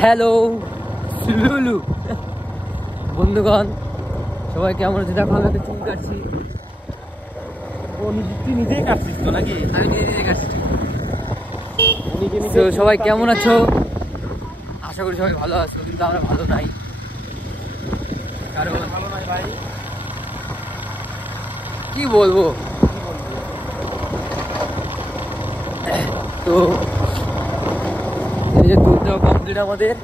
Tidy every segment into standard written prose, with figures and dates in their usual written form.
Hello সুলুলু বন্ধুগণ, সবাই কেমন আছে? দেখো আমি একটা চুল কাটছি। তুই নিজেই কাটছিস তো নাকি? আমি নিজে কাটছি। তো সবাই কেমন আছো? আশা করি সবাই ভালো আছো, কিন্তু আমরা ভালো নাই। কারণ ভালো নাই ভাই, কি বলবো। তো এই যে দুধ দেওয়া কমপ্লিট আমাদের,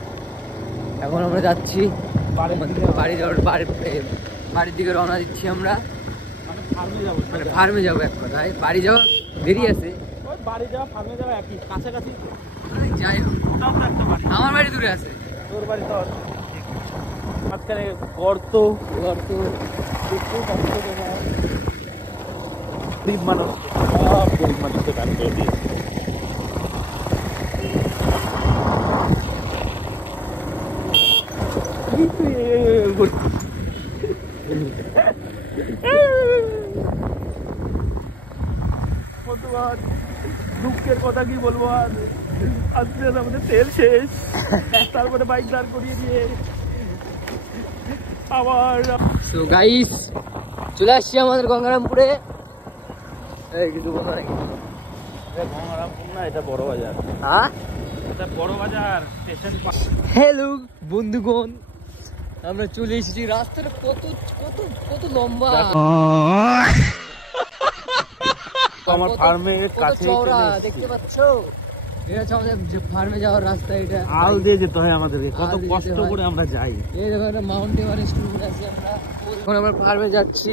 এখন আমরা যাচ্ছি বাড়ির দিকে রওনা দিচ্ছি আমরা। মানে ফার্মে যাবো, এক কথায় বাড়ি যাওয়া দেরি আছে। বাড়ি যাওয়া ফার্মে যাওয়া একই, কাছাকাছি। যাই হোক, আমার বাড়ি দূরে আছে। তোর বাড়ি তো মাঝখানে গর্ত গর্ত গরিব মানুষ, সব গরিব মানুষকে দান করে দিয়েছে। দুঃখের কথা কি বলবো, আর আজকে আমাদের তেল শেষ, তারপরে বাইক দাঁড় করিয়ে দিয়ে আবার। তো গাইস, চলে আসছি আমাদের গঙ্গারামপুরে। কিছু বলবো নাকি? গঙ্গারামপুর না, এটা বড় বাজার। হ্যাঁ, এটা বড় বাজার স্টেশন। হ্যালো বন্ধুগণ, আমরা চলে এসেছি। রাস্তাটা কত কত কত লম্বা, আমার ফার্মের কাছে চওড়া দেখতে পাচ্ছ? এটা হচ্ছে আমাদের ফার্মে যাওয়ার রাস্তা। এটা আল দিয়ে যেতে হয় আমাদেরকে, কত কষ্ট করে আমরা যাই। এই দেখো, একটা মাউন্ট এভারেস্ট উপরে আছি আমরা। এখন আমরা ফার্মে যাচ্ছি।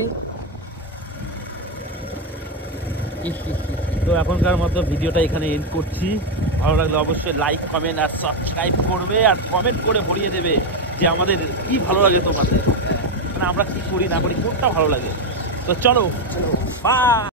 তো এখনকার মতো ভিডিওটা এখানে এন্ড করছি। ভালো লাগলে অবশ্যই লাইক, কমেন্ট আর সাবস্ক্রাইব করবে, আর কমেন্ট করে ভরিয়ে দেবে যে আমাদের কি ভালো লাগে তোমাদের, মানে আমরা কি করি না করি, কোনটা ভালো লাগে। তো চলো, বাই।